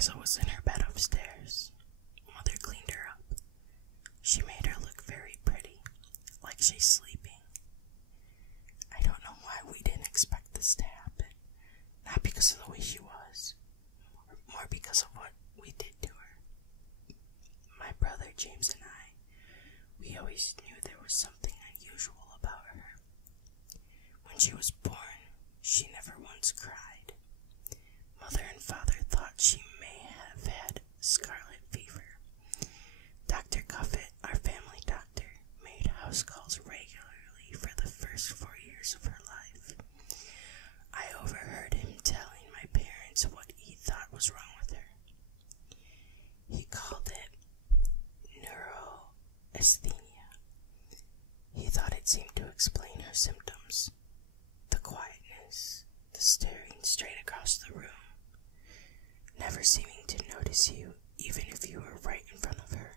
Eliza was in her bed upstairs. Mother cleaned her up. She made her look very pretty, like she's sleeping. I don't know why we didn't expect this to happen. Not because of the way she was, more because of what we did to her. My brother James and I, we always knew there was something unusual about her. When she was born, she never once cried. Mother and father thought she may have had scarlet fever. Dr. Cuffett, our family doctor, made house calls regularly for the first 4 years of her life. I overheard him telling my parents what he thought was wrong with her. He called it neuroasthenia. He thought it seemed to explain her symptoms. The quietness, the staring straight across the room, never seeming to notice you even if you were right in front of her,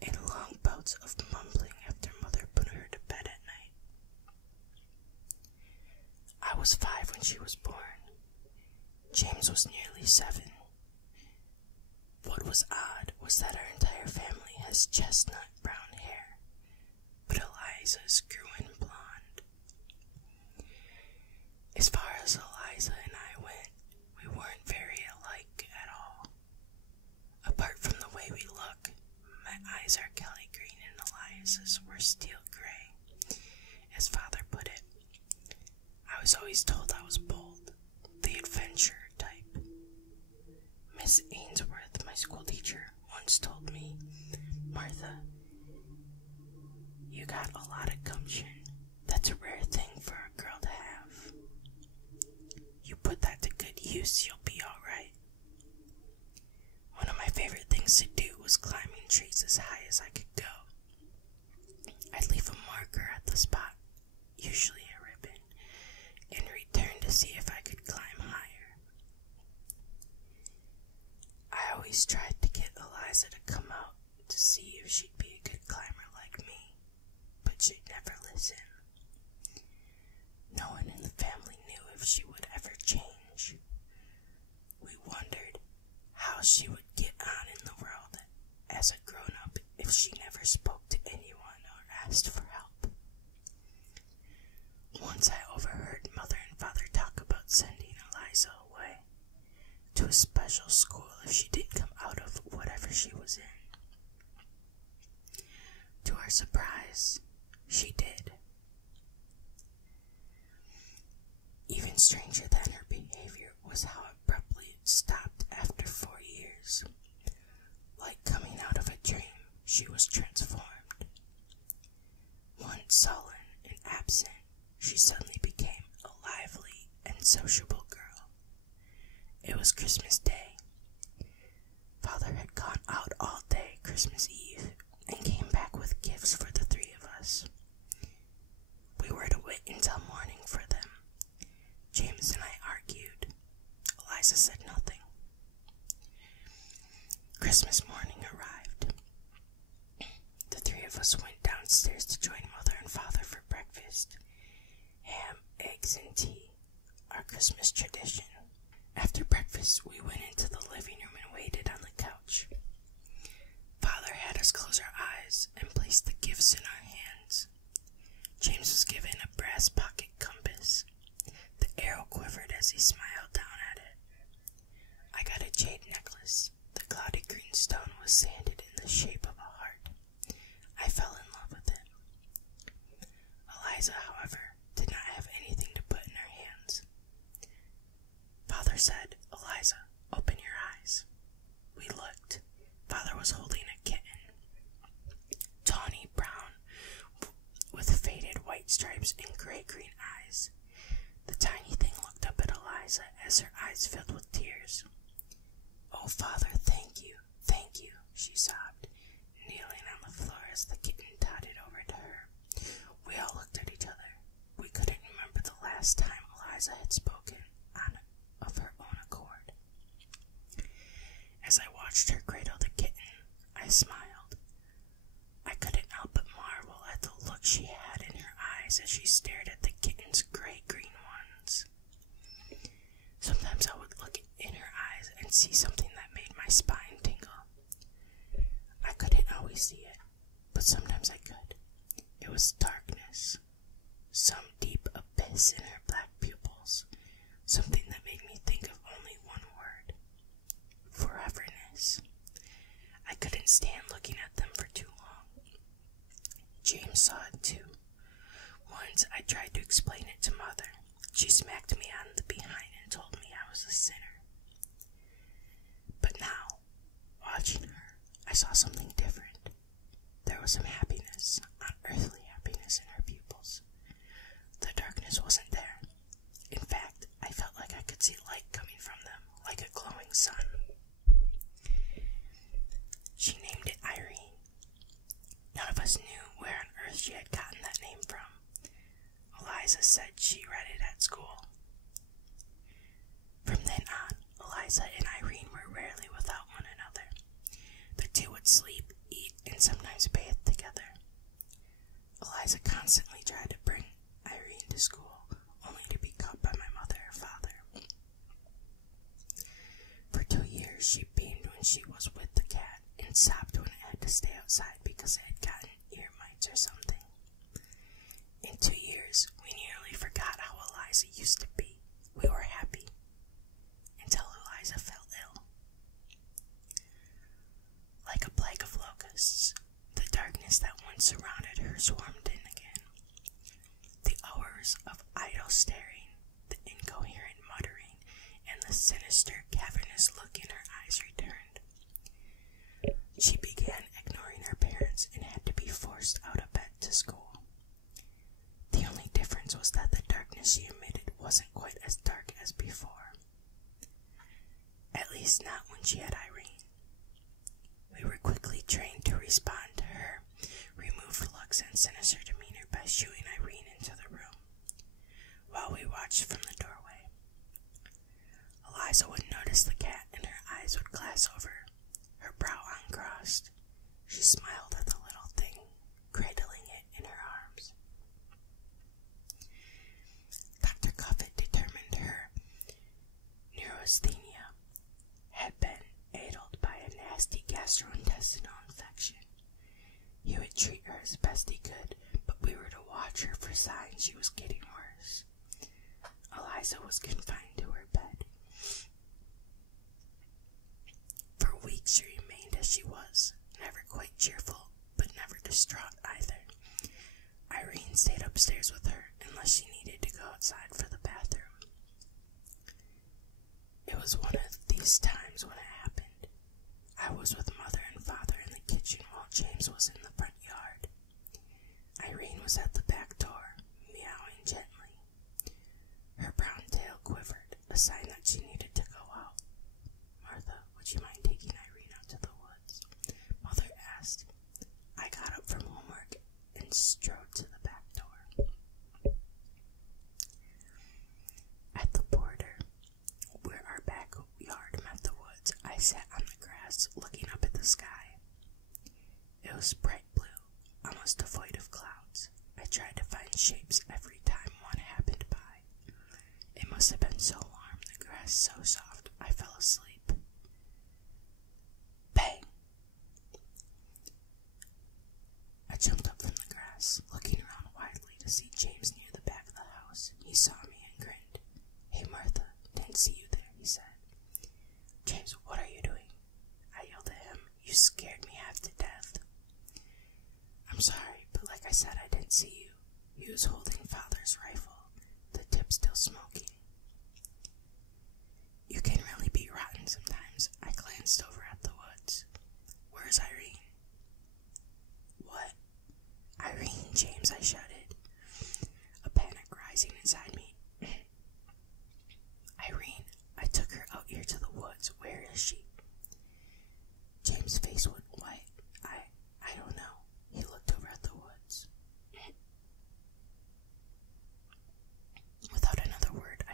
and long bouts of mumbling after Mother put her to bed at night. I was 5 when she was born. James was nearly 7. What was odd was that our entire family has chestnut brown hair, but Eliza's grew in blonde. As far as Eliza and I went, we weren't very alike at all. Apart from the way we look, my eyes are Kelly green and Eliza's were steel gray. As father put it, I was always told I was bold, the adventurer type. Miss Ainsworth, my school teacher, once told me, "Martha, you got a lot of gumption. That's a rare thing for a girl to have. You put that to good use, you'll be alright." One of my favorite things to do was climbing trees as high as I could go. I'd leave a marker at the spot, usually a ribbon, and return to see if I could climb higher. I always tried to get Eliza to come out to see if she'd be a good climber like me, but she'd never listen. No one in the family knew if she would ever change. We wondered how she would get on in the world as a grown-up if she never spoke to anyone or asked for help. Once I overheard Mother and Father talk about sending Eliza away to a special school if she didn't come out of whatever she was in. To our surprise, she did. Even stranger than her behavior was how abruptly it stopped after 4 years. Like coming out of a dream, she was transformed. Once sullen and absent, she suddenly became a lively and sociable girl. It was Christmas Day. Father had gone out all day Christmas Eve and came back with gifts for the 3 of us. We were to wait until morning for them. James and I argued. Eliza said nothing. Christmas morning arrived. The 3 of us went downstairs to join Mother and Father for breakfast. Ham, eggs, and tea, our Christmas tradition. After breakfast, we went into the living room and waited on the couch. Father had us close our eyes and place the gifts in our hands. James was given a brass pocket compass. The arrow quivered as he smiled down at it. I got a jade necklace. The cloudy green stone was sanded in the shape of a heart. I fell in love with it. Eliza, however, did not have anything to put in her hands. Father said, "Eliza, open your eyes." We looked. Father was holding a kitten. Tawny brown, with faded white stripes and gray-green eyes. The tiny thing looked up at Eliza as her eyes filled with tears. "Oh, Father, thank you, she sobbed, kneeling on the floor as the kitten totted over to her. We all looked at each other. We couldn't remember the last time Eliza had spoken of her own accord. As I watched her cradle the kitten, I smiled. I couldn't help but marvel at the look she had in her eyes as she stared at the kitten's gray-green ones. Sometimes I would look in her eyes and see something but sometimes I could. It was darkness, some deep abyss in her black pupils, something that made me think of only one word: foreverness. I couldn't stand looking at them for too long. James saw it too. Once I tried to explain it to Mother. She smacked me on the behind and told me I was a sinner. But now, watching her, I saw something different. There was some happiness, unearthly happiness in her pupils. The darkness wasn't there. In fact, I felt like I could see light coming from them, like a glowing sun. She named it Irene. None of us knew where on earth she had gotten that name from. Eliza said she read it at school. From then on, Eliza and Irene were rarely without one another. The two would sleep, eat, and sometimes bathe together. Eliza constantly tried to bring Irene to school, only to be caught by my mother or father. For 2 years, she beamed when she was with the cat and sobbed when it had to stay outside because it had gotten ear mites or something. In 2 years, we nearly forgot how Eliza used to be. We were happy. Until Eliza fell ill. Like a plague of locusts, the darkness that once surrounded her swarmed in again. The hours of idle staring, the incoherent muttering, and the sinister, cavernous look in her eyes returned. She began ignoring her parents and had to be forced out of bed to school. The only difference was that the darkness she emitted wasn't quite as dark as before. At least not when she had Irene. We were quickly trained to respond to her removed looks and sinister demeanor by shooing Irene into the room, while we watched from the doorway. Eliza would notice the cat and her eyes would glass over, her brow uncrossed. She smiled at the little thing, cradling it in her arms. Dr. Cuffett determined her neurasthenia had been aided by a nasty gastrointestinal infection. He would treat her as best he could, but we were to watch her for signs she was getting worse. Eliza was confined to her bed. For weeks she remained as she was, never quite cheerful, but never distraught either. Irene stayed upstairs with her unless she needed to go outside for the bathroom. It was one of these times when it happened. I was with Mother and Father in the kitchen while James was in the front yard. Irene was at the back door, meowing gently. Her brown tail quivered, a sign that she needed to go out. "Martha, would you mind taking Irene out to the woods?" Mother asked. I got up from homework and strode to the back door. At the border, where our backyard met the woods, I sat on the grass, looking up at the sky. It was bright blue, almost devoid of clouds. I tried to find shapes every time one happened by. It must have been so warm, the grass so soft, I fell asleep. Bang! I jumped up from the grass, looking around widely to see James near the back of the house. He saw me and grinned. "Hey, Martha, didn't see you there," he said. "James, what are you doing?" I yelled at him. "You scared me half to death." "I'm sorry, but like I said, I didn't see you." He was holding Father's rifle, the tip still smoking. "You can really be rotten sometimes." I glanced over at the woods. "Where's Irene?" "What?" "Irene, James," I shouted, a panic rising inside me. "Irene, I took her out here to the woods. Where is she?" James' face went white. I don't know. He looked over at the woods. Without another word,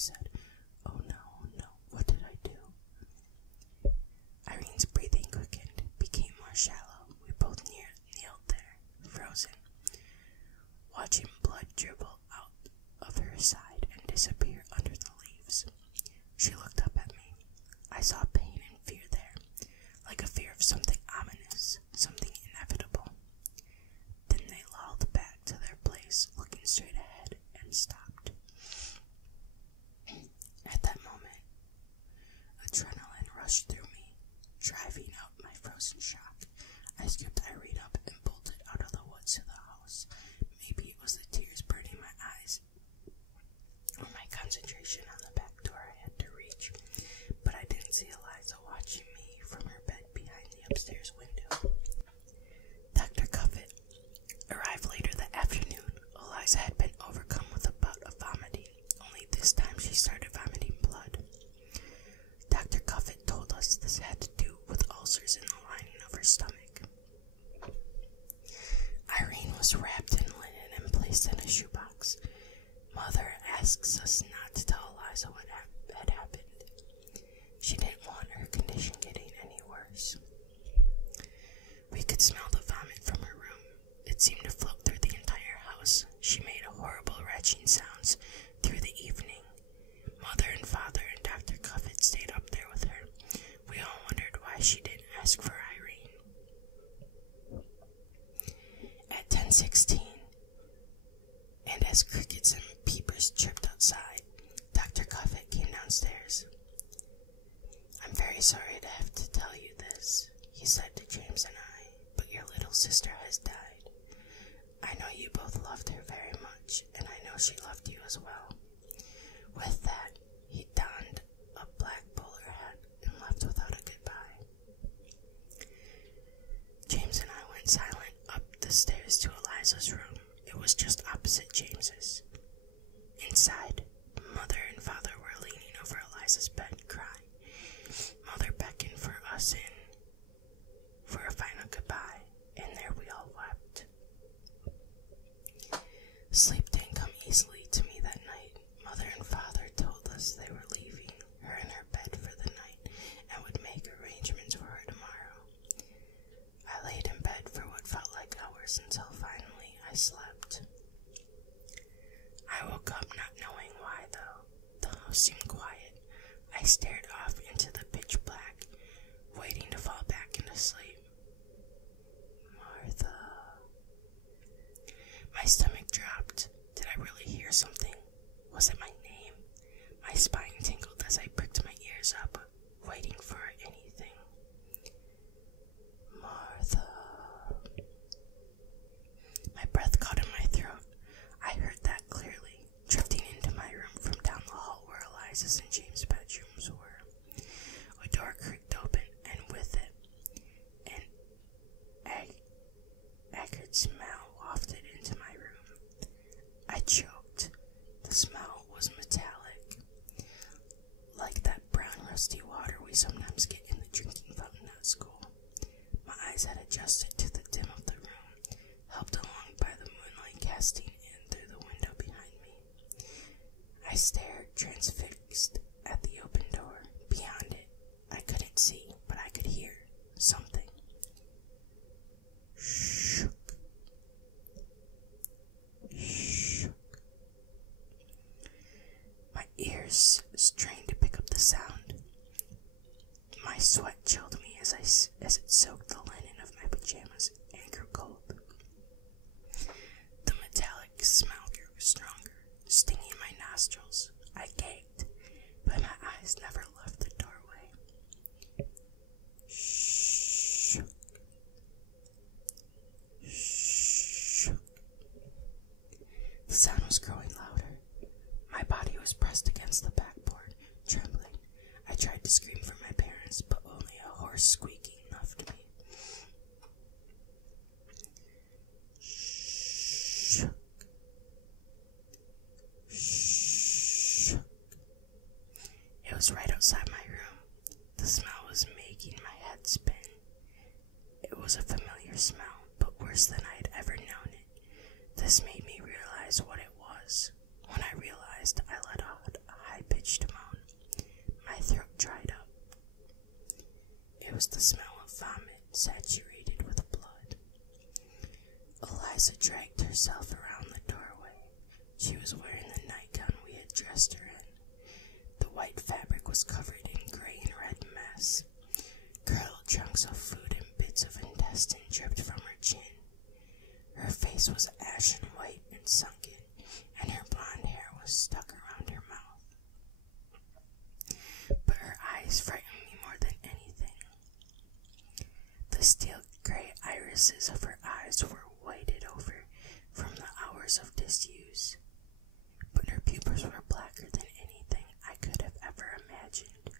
said. Oh no, what did I do? Irene's breathing quickened, became more shallow. We both kneeled there, frozen, watching blood dribble out of her side and disappear under the leaves. She looked up at me. I saw pain and fear there, like a fear of something ominous, something inevitable. Then they lolled back to their place, looking straight ahead, and stopped. At that moment, adrenaline rushed through me, driving out my frozen shock. I scooped Irene up and bolted out of the woods to the house. Maybe it was the tears burning my eyes, or my concentration on the back door I had to reach, but I didn't see Eliza watching me from her bed behind the upstairs window. Dr. Cuffett arrived later that afternoon. Eliza had been overcome with a bout of vomiting, only this time she started vomiting blood. Dr. Cuffett told us this had to do with ulcers in the lining of her stomach. Irene was wrapped in linen and placed in a shoebox. Mother asks us not to tell Eliza what had happened. She didn't want her condition getting any worse. We could smell the vomit from her room. It seemed to float through the entire house. She made horrible retching sounds through the evening. Mother and Father and Dr. Cuffett stayed up there with her. We all wondered why she didn't ask for Irene. At 10:16, and as crickets and peepers chirped outside, Dr. Cuffett came downstairs. I'm very sorry to have to tell you this, he said to James and I, but your little sister has died. I know you both loved her very much, and I know she loved you as well. With that, he donned a black bowler hat and left without a goodbye. James and I went silent up the stairs to Eliza's room. It was just opposite James's. Inside, Mother and Father were leaning over Eliza's bed, crying. Mother beckoned for us in for a final goodbye, and there we all wept. Sleep didn't come easily to me that night. Mother and Father told us they were leaving her in her bed for the night and would make arrangements for her tomorrow. I laid in bed for what felt like hours until finally I slept. I woke up not knowing why, though. The house seemed quiet. I stared off into the pitch black, waiting to fall back into sleep. Martha. My stomach dropped. Did I really hear something? Was it my name? My spine tingled as I pricked my ears up, waiting for anything. Martha. My breath caught in my throat. I heard that clearly, drifting into my room from down the hall where Eliza's and James' bedrooms were. A door creaked open, and with it, an acrid smell wafted into my room. I choked. The smell was metallic, like that brown rusty water we sometimes get in the drinking fountain at school. My eyes had adjusted to the dim of the room, helped along by the moonlight casting in through the window behind me. I stared, transfixed, at the open door. Beyond it, I couldn't see, but I could hear something. Shook. Shook. My ears strained to pick up the sound. My sweat chilled me as it soaked the linen of my pajamas and grew cold. The metallic smell grew stronger, stinging my nostrils. I gagged, but my eyes never left the doorway. Shook. Shook. The sound was growing louder. My body was pressed against the backboard, trembling. I tried to scream for my parents, but only a hoarse squeaking left me. Shook. Shook. It was right outside my room. The smell was making my head spin. It was a familiar smell, but worse than I had ever known it. This made me realize what it was. When I realized, I let out a high-pitched was the smell of vomit saturated with blood. Eliza dragged herself around the doorway. She was wearing the nightgown we had dressed her in. The white fabric was covered in gray and red mess. Curled chunks of food and bits of intestine dripped from her chin. Her face was ashen white and sunken, and her blonde hair was stuck around her mouth. But her eyes frightened me more than anything. The steel gray irises of her eyes were whited over from the hours of disuse, but her pupils were blacker than anything I could have ever imagined.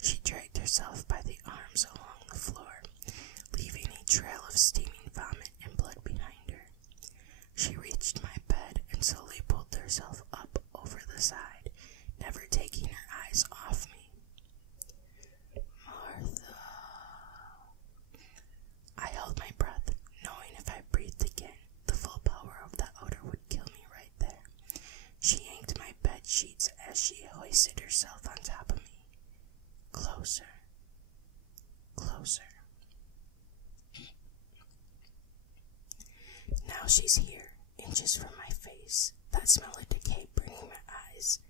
She dragged herself by the arms along the floor, leaving a trail of steaming vomit and blood behind her. She reached my bed and slowly pulled herself up over the side, never taking her eyes off me. Martha. I held my breath, knowing if I breathed again, the full power of that odor would kill me right there. She yanked my bed sheets as she hoisted herself on top of me. Closer. Closer. Now she's here, inches from my face, that smell of decay burning my eyes,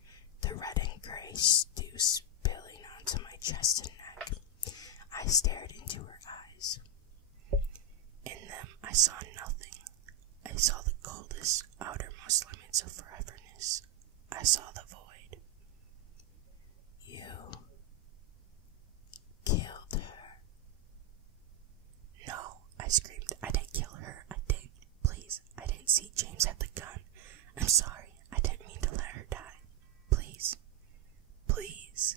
the red and gray stew spilling onto my chest and neck. I stared into her eyes. In them I saw nothing. I saw the coldest, outermost limits of foreverness. I saw the void. You killed her. No, I screamed. I didn't kill her. I didn't. Please, I didn't see James have the gun. I'm sorry. I didn't mean to let her die. Please. Please.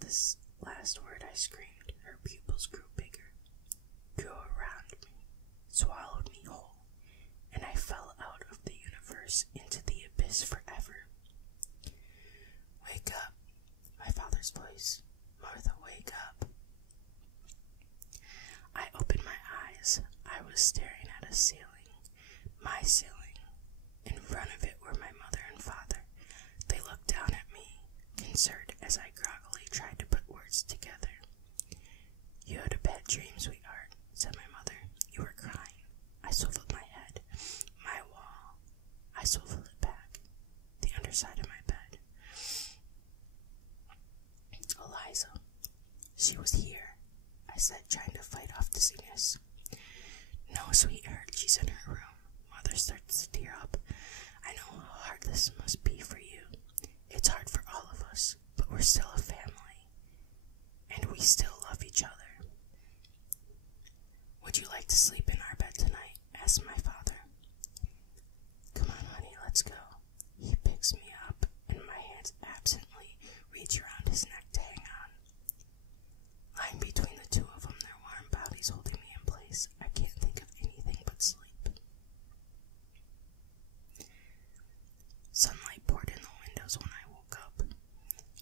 This last word I screamed. Her pupils grew bigger, grew around me, swallowed me whole, and I fell out of the universe into the abyss forever. Wake up, my father's voice. Martha, wake up. I opened my eyes. I was staring at a ceiling, my ceiling. In front of it were my mother and father. They looked down at me, concerned as I groggily tried to put words together. You had a bad dream, sweetheart, said my mother. You were crying. I swiveled my head. My wall. I swiveled it back. The underside of my bed. Eliza. She was here, I said, trying to fight off dizziness. No, sweetheart, she's in her room. Mother starts to tear up. I know how hard this must be for you. It's hard for all of us, but we're still a family. And we still love each other. Would you like to sleep in our bed tonight? Asked my father. Come on, honey, let's go. He picks me up, and my hands absently reach around his neck to hang on. Lying between the two of them, their warm bodies holding me in place, I can't think of anything but sleep. Sunlight poured in the windows when I woke up.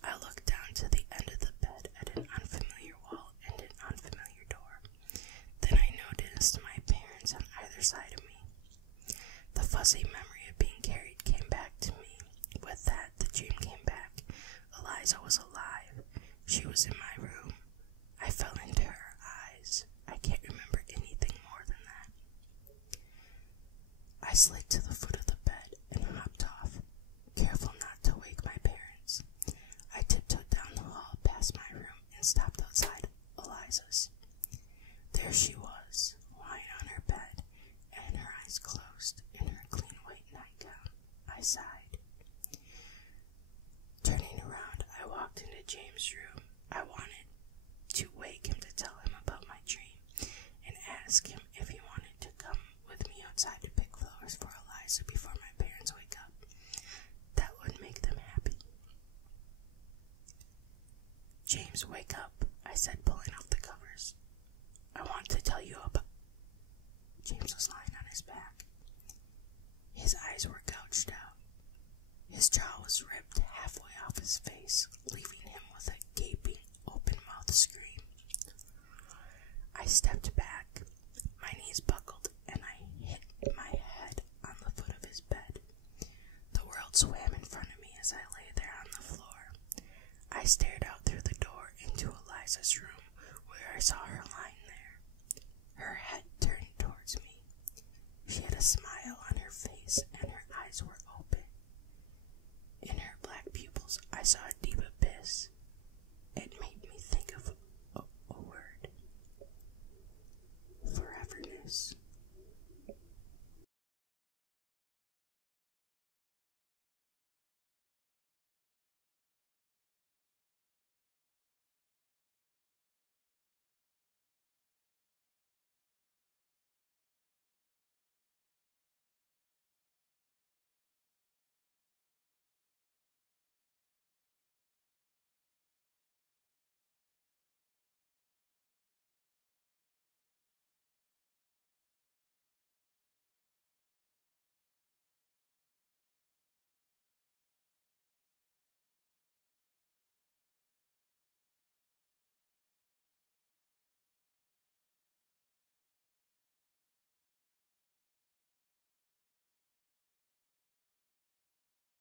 I looked down to the end of the bed at an unfamiliar wall and an unfamiliar door. Then I noticed my parents on either side of me. The fuzzy memory of being carried came back to me. With that, the dream came back. Eliza was alive. She was in my room. I fell into her eyes. I can't remember anything more than that. I slid to the foot of the bed and hopped off, careful not to wake my parents. I tiptoed down the hall past my room and stopped outside Eliza's. There she was, lying on her bed, and her eyes closed in her clean white nightgown. I sighed. Turning around, I walked into James' room. I wanted to wake him to tell him about my dream and ask him if he wanted to come with me outside to pick flowers for Eliza before my parents wake up. That would make them happy. James, wake up, I said, pulling off the covers. I want to tell you about... James was lying on his back. His eyes were gouged out. His jaw was ripped halfway off his face, leaving him with a gaping, open-mouthed scream. I stepped back. My knees buckled, and I hit my head on the foot of his bed. The world swam in front of me as I lay there on the floor. I saw it